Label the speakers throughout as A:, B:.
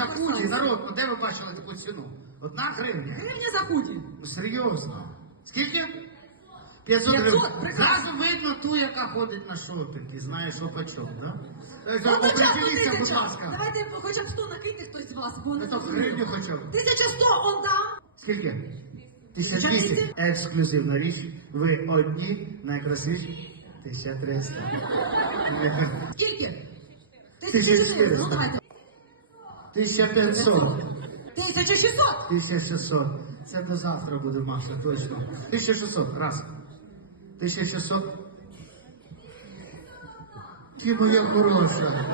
A: за худі, народ, ну де ви бачили таку ціну? Одна гривня.
B: Гривня за худі.
A: Ну, Серйозно. Скільки? 500 гривень.
B: 500, прекрасно.
A: Зразу видно ту, яка ходить на шопінг і знає, що почем, да? Е,
B: Ну, хоча б
A: Определіться, будь ласка.
B: Давайте хоча б 100 накиньте хтось з вас. бо
A: Ну, то гривню хоча б.
B: 1100 он дам.
A: Скільки? 1200. Ексклюзивна річ. Ви одні найкрасивіші. 1300.
B: Скільки?
A: 1400.
B: 1400. Ну, давайте.
A: 1500.
B: 1600.
A: 1600. Це до завтра буде, Маша, точно. 1600. Раз. 1600. Ти моя хороша.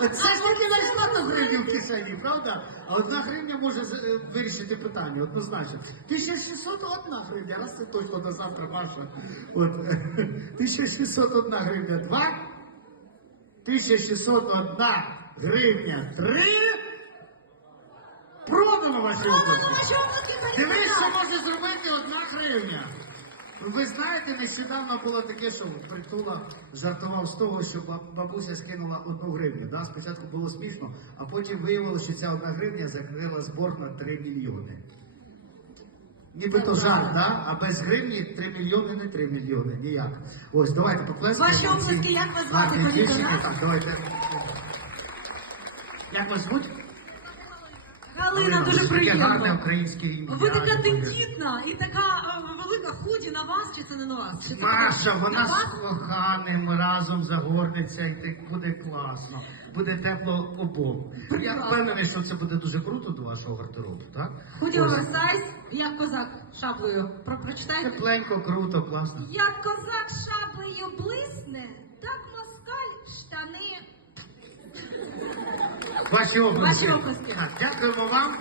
A: Це ж таки найскладно гривню в кишені, правда? А одна гривня може е, вирішити питання, однозначно. 1600 одна гривня, раз це точно до завтра, Маша. От. 1601 гривня, два. 1601 гривня, три. Продано ваші області. Дивись, що може зробити одна гривня. Ви знаєте, нещодавно було таке, що притула жартував з того, що бабуся скинула одну гривню. Да? Спочатку було смішно, а потім виявилося, що ця одна гривня закрила збор на 3 мільйони. Нібито жарт, да? а без гривні 3 мільйони не 3 мільйони, ніяк. Ось, давайте поплескаємо.
B: Ваші обласки, як вас звати,
A: Так, давайте. Як вас звуть?
B: Галина, дуже приємно.
A: українське ім'я.
B: Ви така тендітна і така е, велика худі на вас, чи це не на вас? Чи це
A: Маша,
B: на
A: вона
B: вас?
A: з коханим разом загорнеться, і так буде класно, буде тепло обом. Я
B: Прекрасно.
A: впевнений, що це буде дуже круто до вашого гардеробу, так?
B: Худі
A: Ось.
B: оверсайз, як козак шаблею. Про прочитайте.
A: Тепленько, круто, класно.
C: Як козак шаблею блисне,
A: Ваші області.
B: Ваші обласки.
A: Так, Дякуємо вам.